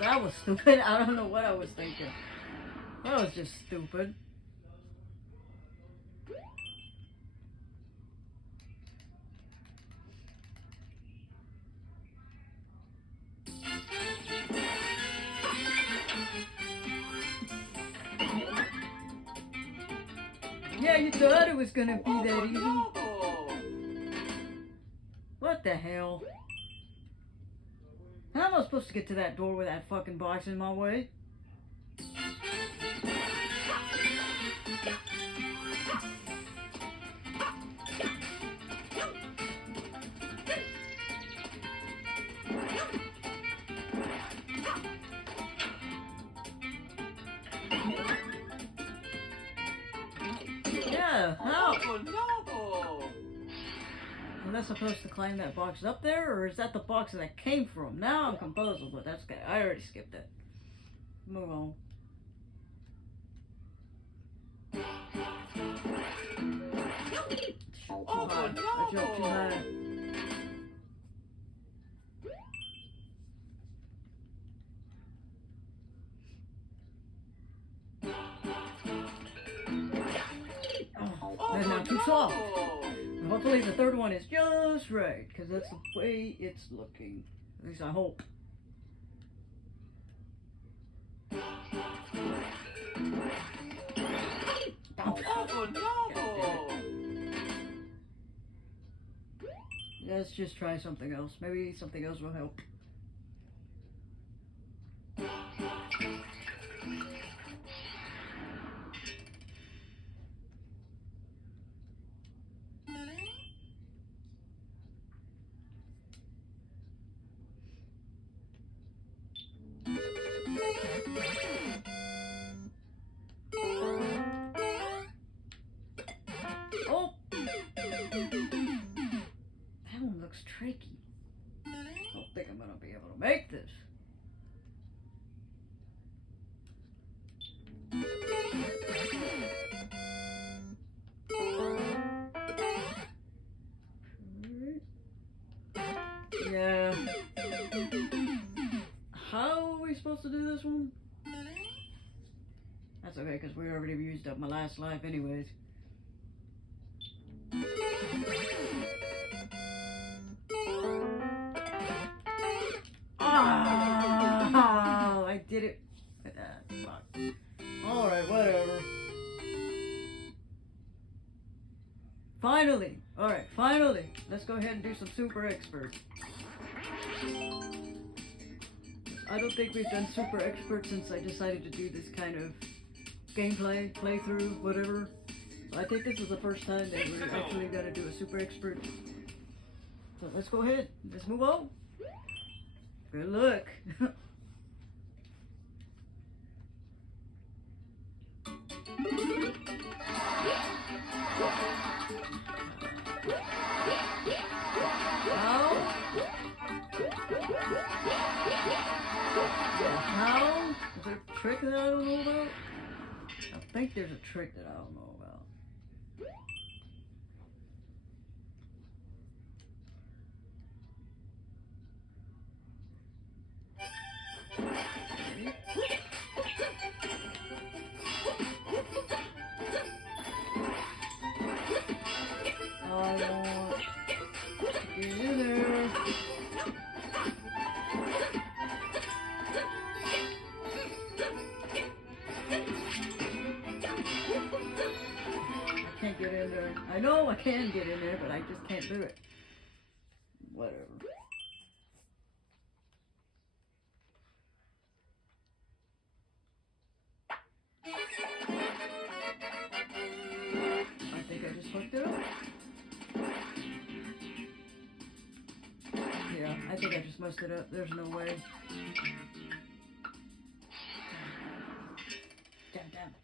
that was stupid. I don't know what I was thinking. That was just stupid. Yeah, you thought it was gonna be that easy. What the hell? How am I supposed to get to that door with that fucking box in my way? Yeah, how? Am I supposed to climb that box up there, or is that the box that I came from? Now I'm confused, but that's okay. I already skipped it. Move on. I jumped too high. Oh, that's not too soft. Hopefully the third one is just right, because that's the way it's looking. At least I hope. Let's just try something else. Maybe something else will help. Oh! That one looks tricky. I don't think I'm gonna be able to make this. Yeah. How are we supposed to do this one? That's okay, because we already used up my last life anyways. Oh, I did it. Fuck. Alright, whatever. Finally! Alright, finally! Let's go ahead and do some Super Expert. I don't think we've done Super Expert since I decided to do this kind of gameplay, playthrough, whatever. I think this is the first time that we're actually gonna do a Super Expert. So let's go ahead. Let's move on. Good luck. How? Is there a trick that I don't know about? I think there's a trick that I don't know about. Get in there. I can't get in there. I know I can get in there, but I just can't do it. Whatever. I think I just fucked it up. Yeah, I think I just messed it up. There's no way. Damn.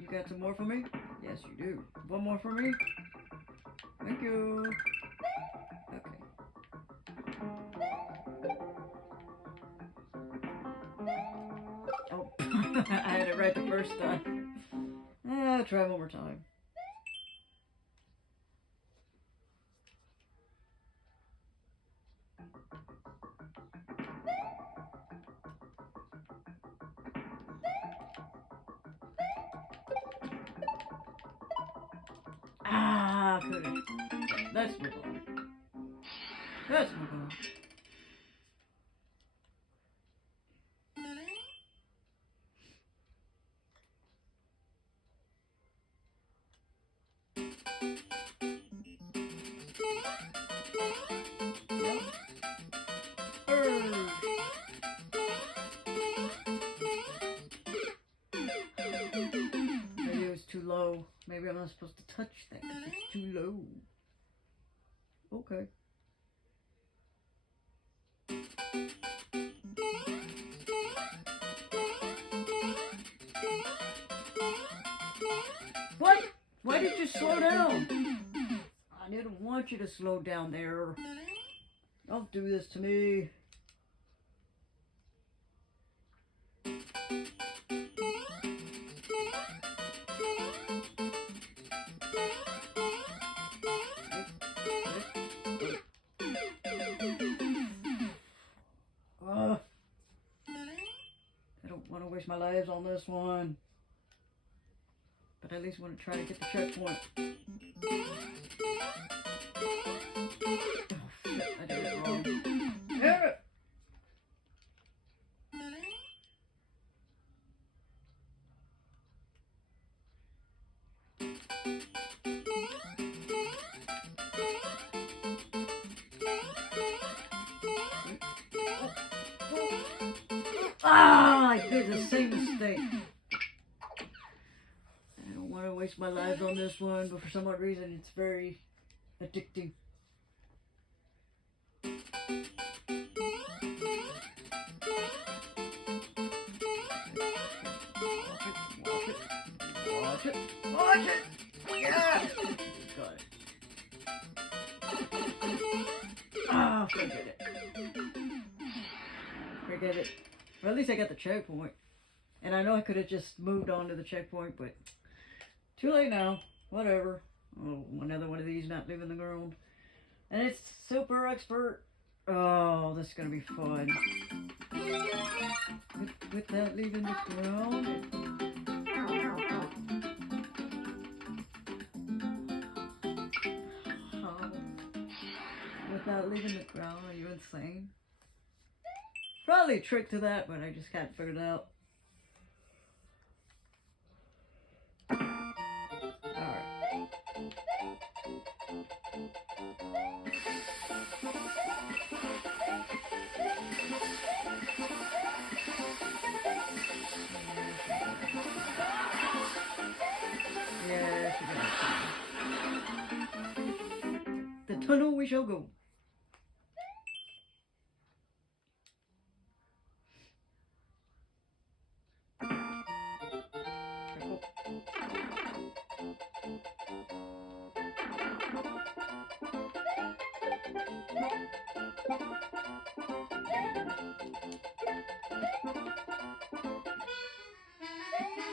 You got some more for me? Yes, you do. One more for me? Thank you. Okay. Oh, I had it right the first time. Try one more time. Could've. Let's move on. Let's move on. Maybe it was too low. Maybe I'm not supposed to touch that because it's too low. Okay. What? Why did you slow down? I didn't want you to slow down there. Don't do this to me. I don't want to waste my lives on this one. But I at least want to try to get the checkpoint. Oh shit, I did it wrong. Damn it! I did the same mistake. I don't want to waste my lives on this one, but for some odd reason it's very addicting. Watch it! Watch it! Yeah! Got it. Forget it. Forget it. Well, at least I got the checkpoint. And I know I could have just moved on to the checkpoint, but too late now. Whatever. Oh, another one of these not leaving the ground. And it's super expert. Oh, this is going to be fun. Without leaving the ground. Without leaving the ground, are you insane? Probably a trick to that, but I just can't figure it out. Alright. Yeah, the tunnel we shall go.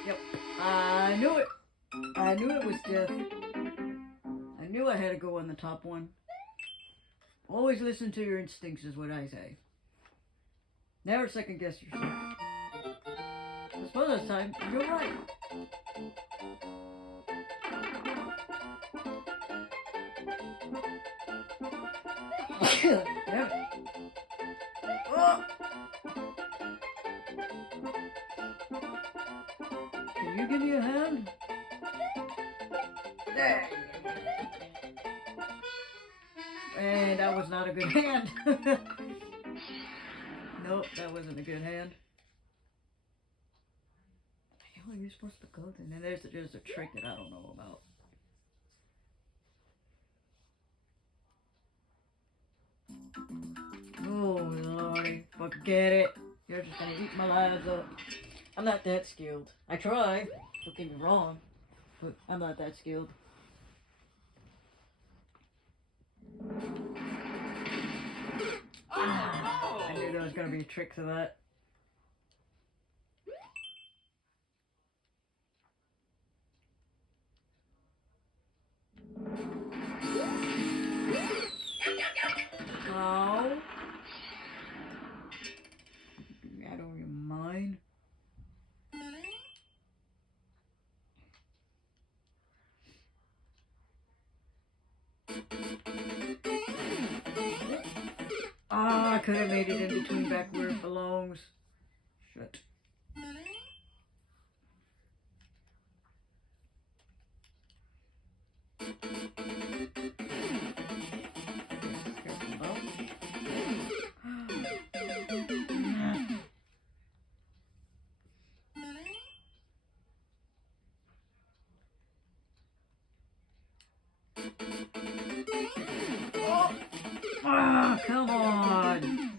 Yep, I knew it. I knew it was death. I knew I had to go on the top one. Always listen to your instincts is what I say. Never second guess yourself. I suppose this time, you're right. Damn it. Oh. Can you give me a hand? There. And that was not a good hand. Nope, that wasn't a good hand. Where the hell are you supposed to go then? And there's a trick that I don't know about. Oh lordy, forget it. You're just gonna eat my lives up. I'm not that skilled. I try, don't get me wrong, but I'm not that skilled. I knew there was gonna be a trick to that. Ah, I could have made it in between back where it belongs. Shit. Oh! Ah, come on!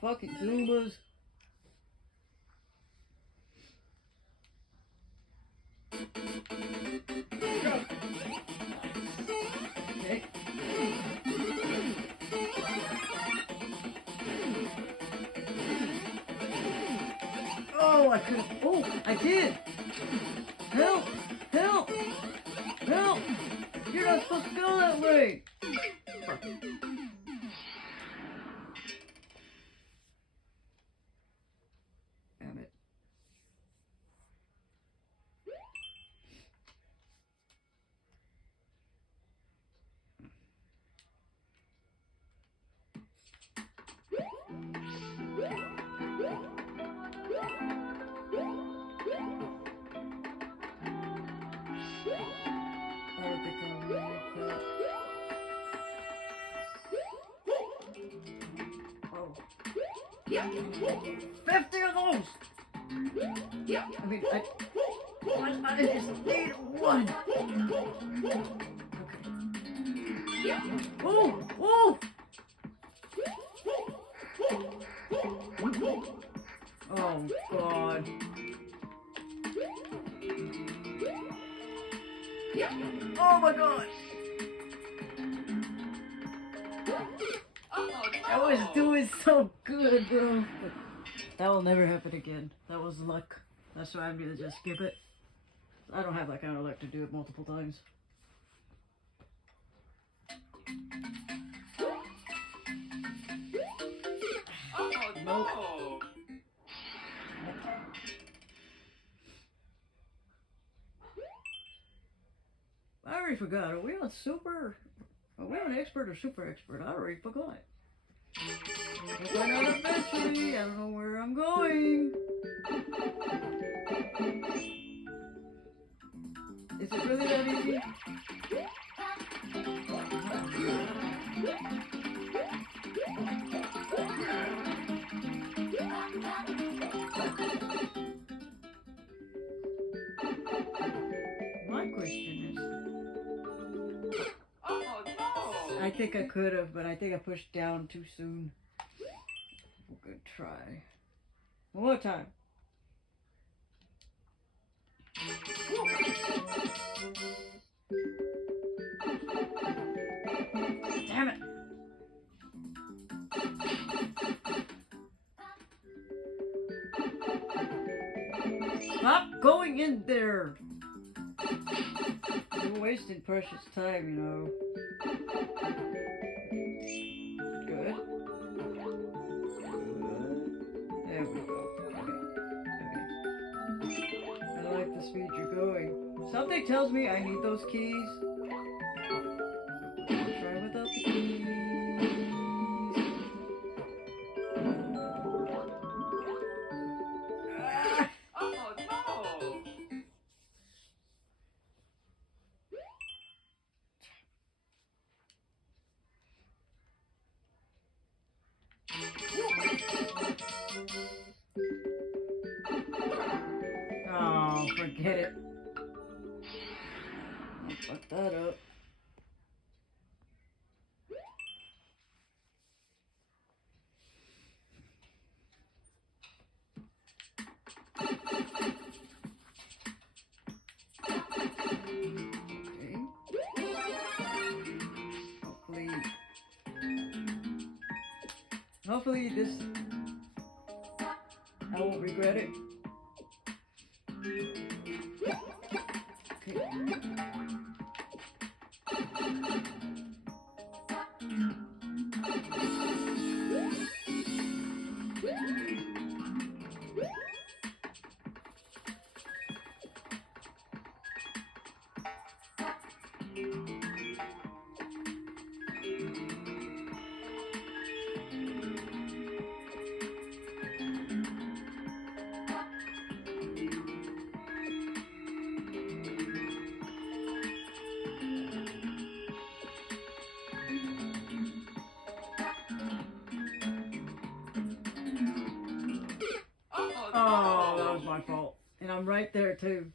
Fucking Goombas. Okay. Oh, I could have. Oh, I did! Help! Help! Help! You're not supposed to go that way! Fuck. Damn it. I don't think I'm gonna make that. Oh. 50 of those! I mean, I just need one! Okay. Oh! Oh! Oh, God. Oh, my God! I was doing so good, bro. But that will never happen again. That was luck. That's why I'm gonna just skip it. I don't have that kind of luck to do it multiple times. Oh no! I already forgot. Are we on super? Are we on expert or super expert? I already forgot. We'll find out eventually. I don't know where I'm going. Is it really that easy? My question is, Oh no! I think I could have, but I think I pushed down too soon. Good try. One more time. Damn it! Stop going in there! You're wasting precious time, you know. Good. There we go. Okay. I like the speed you're going. Something tells me I need those keys. I'll try without the keys. Ah! Oh no! Oh, forget it. I fucked that up. Okay. Hopefully this, I won't regret it. Okay. my fault. And I'm right there too.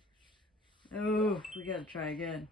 Oh, we gotta try again.